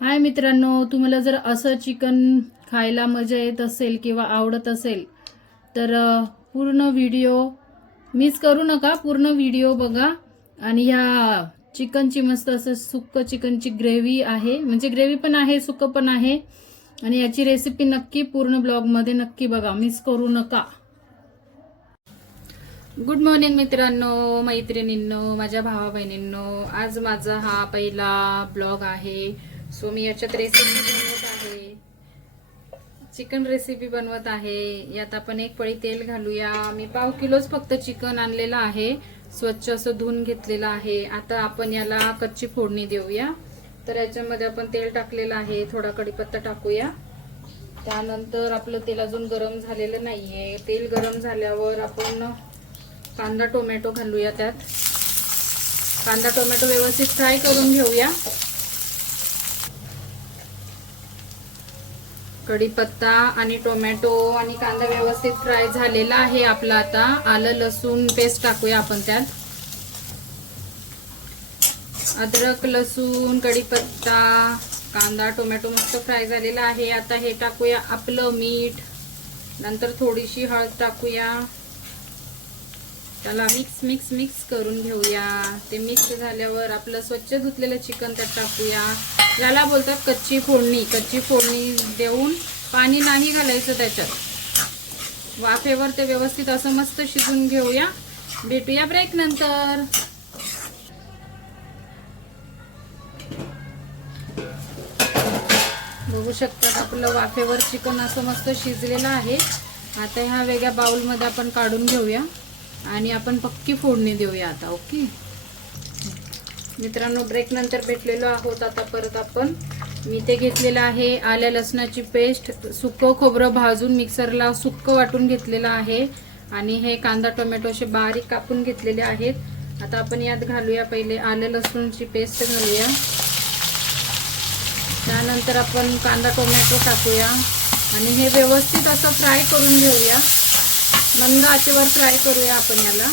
हाय मित्रांनो, तुम्हाला जर असं चिकन खायला मजा येत असेल किंवा आवडत असेल तर पूर्ण व्हिडिओ मिस करू नका. पूर्ण व्हिडिओ बघा. आणि ह्या चिकनची मस्त असं सुक्क चिकनची ग्रेव्ही आहे, म्हणजे ग्रेव्ही पण आहे, सुक्क पण आहे. आणि याची रेसिपी नक्की पूर्ण ब्लॉगमध्ये नक्की बघा, मिस करू नका. गुड मॉर्निंग मित्रांनो, मैत्रिणींनो, माझ्या भावा बहिणींनो. आज माझा हा पहिला ब्लॉग आहे. सो मी याच्यात रेसिपी बनवत आहे, चिकन रेसिपी बनवत आहे. यात आपण एक पळी तेल घालूया. मी 1/2 किलोच फक्त चिकन आणलेलं आहे, स्वच्छ असं धुवून घेतलेलं आहे. आता आपण याला कच्ची फोडणी देऊया. तर याच्यामध्ये आपण तेल टाकलेलं आहे, थोडा कढीपत्ता टाकूया. त्यानंतर आपलं तेल अजून गरम झालेलं नाहीये. तेल गरम झाल्यावर आपण कांदा टोमॅटो घालूया. त्यात कांदा टोमॅटो व्यवस्थित फ्राय करून घेऊया. कढीपत्ता आणि टोमॅटो आणि कांदा व्यवस्थित फ्राय झालेला आहे आपला. आता आलं लसूण पेस्ट टाकूया आपण. त्यात अद्रक लसूण कढीपत्ता कांदा टोमॅटो मस्त फ्राय झालेला आहे. आता हे टाकूया आपलं मीठ, नंतर थोडीशी हळद टाकूया. त्याला मिक्स करून घेऊया. ते मिक्स झाल्यावर आपलं स्वच्छ धुतलेलं चिकन त्यात टाकूया. याला बोलतात कच्ची फोडणी. कच्ची फोडणी देऊन पाणी नाही घालायचं त्याच्यात. वाफेवर ते व्यवस्थित असं मस्त शिजून घेऊया. भेटूया ब्रेक नंतर. बघू शकता आपलं वाफेवर चिकन असं मस्त शिजलेलं आहे. आता ह्या वेगळ्या बाउलमध्ये आपण काढून घेऊया आणि आपण पक्की फोडणी देऊया आता. ओके मित्रांनो, ब्रेक नंतर भेटलेलो आहोत. आता परत आपण मी ते घेतलेलं आहे आल्या लसणाची पेस्ट, सुक्क खोबरं भाजून मिक्सरला सुक्क वाटून घेतलेलं आहे. आणि हे कांदा टोमॅटो असे बारीक कापून घेतलेले आहेत. आता आपण यात घालूया. पहिले आल्या लसूणची पेस्ट घालूया. त्यानंतर आपण कांदा टोमॅटो टाकूया आणि हे व्यवस्थित असं फ्राय करून घेऊया. मंद आचेवर फ्राय करूया आपण याला.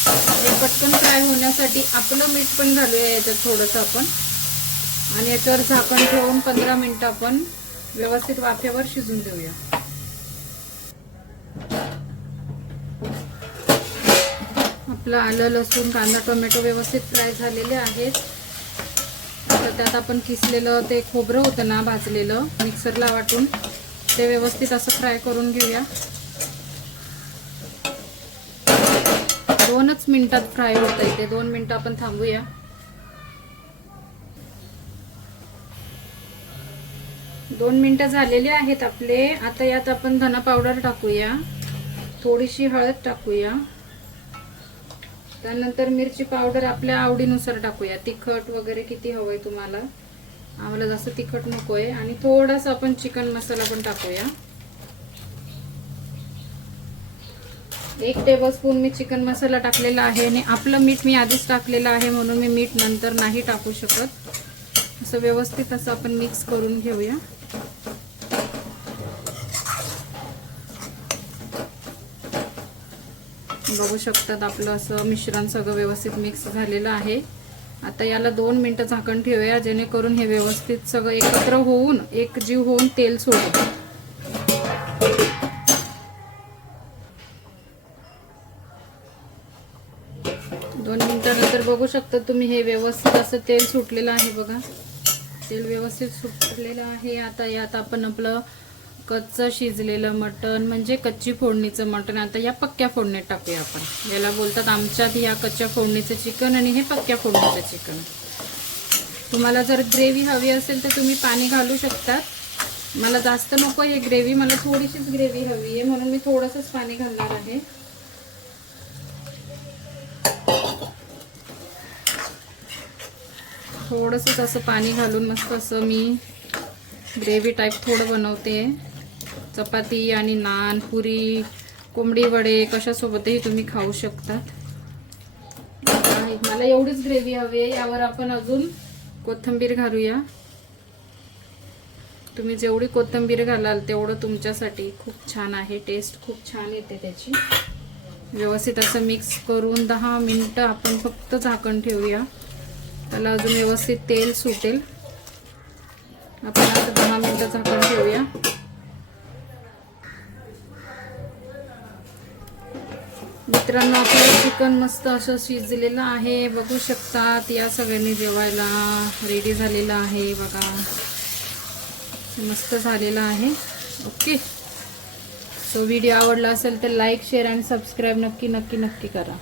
हे पटकन फ्राय होण्यासाठी आपलं मीठ पण घालूया याच्यात थोडंसं आपण. आणि याच्यावर झाकण ठेवून 15 मिनिटं आपण व्यवस्थित वाफेवर शिजून देऊया. आपलं आलं लसूण कांदा टोमॅटो व्यवस्थित फ्राय झालेले आहेत. आता त्यात आपण किसलेलं ते खोबरं होतं ना भाजलेलं मिक्सरला वाटून, ते व्यवस्थित असं फ्राय करून घेऊया. 2च मिनिटात फ्राय होत आहे ते. 2 मिनिटं आपण थांबूया. दोन मिनिटं झालेले आहेत आपले. आता यात आपण धना पावडर टाकूया, थोडीशी हळद टाकूया. त्यानंतर मिरची पावडर आपल्या आवडीनुसार टाकूया. तिखट वगैरे किती हवंय तुम्हाला, आम्हाला जास्त तिखट नकोय. आणि थोडासा आपण चिकन मसाला पण टाकूया. 1 टेबलस्पून मी चिकन मसाला टाकलेला आहे. आणि आपलं मीठ मी आधीच टाकलेलं आहे म्हणून मी मीठ नंतर नाही टाकू शकत. असं व्यवस्थित असं आपण मिक्स करून घेऊया. बघू शकतात आपलं असं मिश्रण सगळं व्यवस्थित मिक्स झालेलं आहे. आता याला 2 मिनिटं झाकण ठेवूया, जेणेकरून हे व्यवस्थित सगळं एकत्र होऊन एक जीव होऊन तेल सोडेल. दोन मिनिटानंतर बघू शकता तुम्ही हे व्यवस्थित असं तेल सुटलेलं आहे. बघा, तेल व्यवस्थित सुटलेलं आहे. आता यात आपण आपलं कच्चं शिजलेलं मटण, म्हणजे कच्ची फोडणीचं मटण, आता या पक्क्या फोडणीत टाकूया आपण. याला बोलतात आमच्यात या कच्च्या फोडणीचं चिकन आणि हे पक्क्या फोडणीचं चिकन. तुम्हाला जर ग्रेव्ही हवी असेल तर तुम्ही पाणी घालू शकतात. मला जास्त नको हे ग्रेव्ही, मला थोडीशीच ग्रेव्ही हवी आहे म्हणून मी थोडंसंच पाणी घालणार आहे. थोडंसं असं पाणी घालून मस्त असं मी ग्रेव्ही टाईप थोडं बनवते. चपाती आणि नान, पुरी, कोंबडी वडे कशासोबतही तुम्ही खाऊ शकतात. मला एवढीच ग्रेव्ही हवी आहे. यावर आपण अजून कोथिंबीर घालूया. तुम्ही जेवढी कोथिंबीर घालाल तेवढं तुमच्यासाठी खूप छान आहे. टेस्ट खूप छान येते त्याची. व्यवस्थित असं मिक्स करून 10 मिनिटं आपण फक्त झाकण ठेवूया. त्याला अजून व्यवस्थित तेल सुटेल. आपण आता 10 मिनिटं झाकण ठेवूया. मित्रांनो, आपलं चिकन मस्त असं शिजलेलं आहे, बघू शकतात. या सगळ्यांनी जेवायला रेडी झालेलं आहे बघा, मस्त झालेलं आहे. ओके, सो व्हिडिओ आवडला असेल तर लाईक, शेअर आणि सबस्क्राईब नक्की करा.